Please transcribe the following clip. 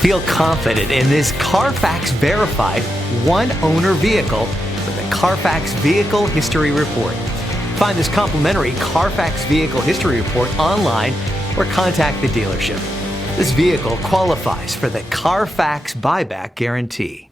Feel confident in this Carfax verified one-owner vehicle with a Carfax Vehicle History Report. Find this complimentary Carfax Vehicle History Report online or contact the dealership. This vehicle qualifies for the Carfax Buyback Guarantee.